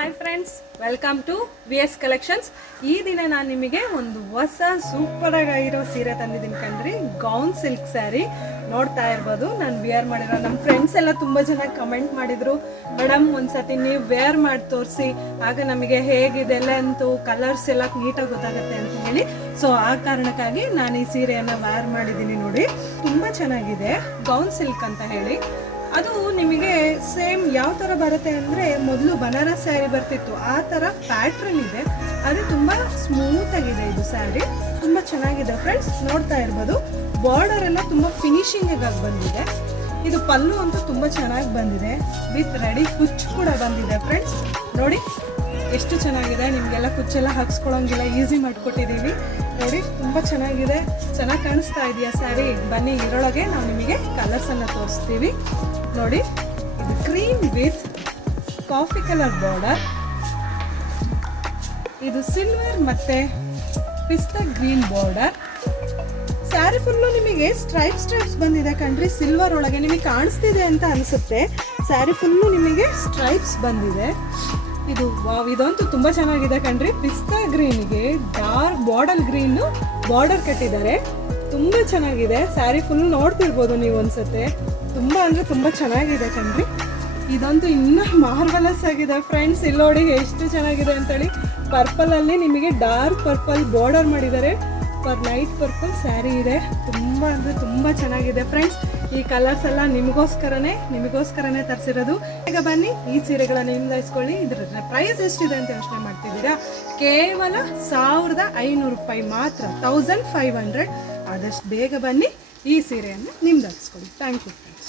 Hi friends, welcome to VS collections. ಈ ದಿನ ನಾನು ನಿಮಗೆ ಒಂದು ಹೊಸ ಸೂಪರ್ ಆಗಿರೋ ಸೀರೆ ತಂದಿದ್ದೀನಿ ಕಣ್ರಿ. ಗೌನ್ ಸಿಲ್ಕ್ ಸ್ಯಾರಿ ನೋಡ್ತಾ ಇರ್ಬೋದು. ನಾನು ವೇರ್ ಮಾಡಿರೋ ನಮ್ಮ ಫ್ರೆಂಡ್ಸ್ ಎಲ್ಲ ತುಂಬ ಜನ ಕಮೆಂಟ್ ಮಾಡಿದ್ರು, ಮೇಡಮ್ ಒಂದ್ಸತಿ ನೀವು ವೇರ್ ಮಾಡಿ ತೋರಿಸಿ, ಆಗ ನಮಗೆ ಹೇಗಿದೆ ಅಂತೂ ಕಲರ್ಸ್ ಎಲ್ಲ ನೀಟಾಗಿ ಗೊತ್ತಾಗುತ್ತೆ ಅಂತ ಹೇಳಿ. ಸೊ ಆ ಕಾರಣಕ್ಕಾಗಿ ನಾನು ಈ ಸೀರೆಯನ್ನು ವೇರ್ ಮಾಡಿದ್ದೀನಿ. ನೋಡಿ, ತುಂಬ ಚೆನ್ನಾಗಿದೆ. ಗೌನ್ ಸಿಲ್ಕ್ ಅಂತ ಹೇಳಿ ಅದು ನಿಮಗೆ ಸೇಮ್ ಯಾವ ಥರ ಬರುತ್ತೆ ಅಂದರೆ, ಮೊದಲು ಬನಾರಸ್ ಸ್ಯಾರಿ ಬರ್ತಿತ್ತು ಆ ಥರ ಪ್ಯಾಟ್ರನ್ ಇದೆ. ಅದು ತುಂಬ ಸ್ಮೂತ್ ಆಗಿದೆ. ಇದು ಸ್ಯಾರಿ ತುಂಬ ಚೆನ್ನಾಗಿದೆ ಫ್ರೆಂಡ್ಸ್. ನೋಡ್ತಾ ಇರ್ಬೋದು, ಬಾರ್ಡರ್ ಎಲ್ಲ ತುಂಬ ಫಿನಿಶಿಂಗ್ ಆಗಿ ಬಂದಿದೆ. ಇದು ಪಲ್ಲು ಅಂತೂ ತುಂಬ ಚೆನ್ನಾಗಿ ಬಂದಿದೆ. ವಿತ್ ರೆಡಿ ಕುಚ್ಚು ಕೂಡ ಬಂದಿದೆ ಫ್ರೆಂಡ್ಸ್. ನೋಡಿ ಎಷ್ಟು ಚೆನ್ನಾಗಿದೆ. ನಿಮಗೆಲ್ಲ ಕುಚ್ಚೆಲ್ಲ ಹಾಕ್ಸ್ಕೊಳ್ಳೋಂಗಿಲ್ಲ, ಈಸಿ ಮಾಡಿಕೊಟ್ಟಿದ್ದೀವಿ. ನೋಡಿ ತುಂಬ ಚೆನ್ನಾಗಿದೆ. ಚೆನ್ನಾಗಿ ಕಾಣಿಸ್ತಾ ಇದೆಯಾ ಸ್ಯಾರಿ? ಬನ್ನಿ, ಇದರೊಳಗೆ ನಾವು ನಿಮಗೆ ಕಲರ್ಸನ್ನು ತೋರಿಸ್ತೀವಿ. ನೋಡಿ, ಇದು cream with coffee colour border, ಇದು ಸಿಲ್ವರ್ ಮತ್ತೆ ಪಿಸ್ತಾ ಗ್ರೀನ್ ಬಾರ್ಡರ್. ಸ್ಯಾರಿ ಫುಲ್ಲು ನಿಮಗೆ ಸ್ಟ್ರೈಪ್ಸ್ ಬಂದಿದೆ ಕಣ್ರಿ. ಸಿಲ್ವರ್ ಒಳಗೆ ನಿಮಗೆ ಕಾಣಿಸ್ತಿದೆ ಅಂತ ಅನಿಸುತ್ತೆ. ಸ್ಯಾರಿ ಫುಲ್ಲು ನಿಮಗೆ ಸ್ಟ್ರೈಪ್ಸ್ ಬಂದಿದೆ. ಇದು ವಾವ್, ಇದಂತೂ ತುಂಬ ಚೆನ್ನಾಗಿದೆ ಕಣ್ರಿ. ಪಿಸ್ತಾ ಗ್ರೀನ್ಗೆ ಡಾರ್ಕ್ ಬಾರ್ಡರ್ ಗ್ರೀನು ಬಾರ್ಡರ್ ಕಟ್ಟಿದ್ದಾರೆ. ತುಂಬ ಚೆನ್ನಾಗಿದೆ. ಸ್ಯಾರಿ ಫುಲ್ ನೋಡ್ತಿರ್ಬೋದು ನೀವು ಅನ್ಸುತ್ತೆ. ತುಂಬ ಅಂದರೆ ತುಂಬ ಚೆನ್ನಾಗಿದೆ ಕಣ್ರಿ. ಇದಂತೂ ಇನ್ನೂ ಮಾರ್ವಲಸ್ ಆಗಿದೆ ಫ್ರೆಂಡ್ಸ್. ಇಲ್ಲಿ ನೋಡಿ ಎಷ್ಟು ಚೆನ್ನಾಗಿದೆ ಅಂತೇಳಿ. ಪರ್ಪಲಲ್ಲಿ ನಿಮಗೆ ಡಾರ್ಕ್ ಪರ್ಪಲ್ ಬಾರ್ಡರ್ ಮಾಡಿದ್ದಾರೆ. ಲೈಟ್ ಪರ್ಪಲ್ ಸ್ಯಾರಿ ಇದೆ. ತುಂಬ ಅಂದರೆ ತುಂಬ ಚೆನ್ನಾಗಿದೆ ಫ್ರೆಂಡ್ಸ್. ಈ ಕಲರ್ಸ್ ಎಲ್ಲ ನಿಮಗೋಸ್ಕರನೇ ತರಿಸಿರೋದು. ಈಗ ಬನ್ನಿ, ಈ ಸೀರೆಗಳನ್ನು ನಿಮ್ದಾಯಿಸ್ಕೊಳ್ಳಿ. ಇದರ ಪ್ರೈಸ್ ಎಷ್ಟಿದೆ ಅಂತ ಯೋಚನೆ ಮಾಡ್ತಿದ್ದೀರಾ? ಕೇವಲ 1500 ರೂಪಾಯಿ ಮಾತ್ರ, 1500. ಆದಷ್ಟು ಬೇಗ ಬನ್ನಿ, ಈ ಸೀರೆಯನ್ನು ನಿಮ್ದಾಯಿಸ್ಕೊಳ್ಳಿ. Thank you friends.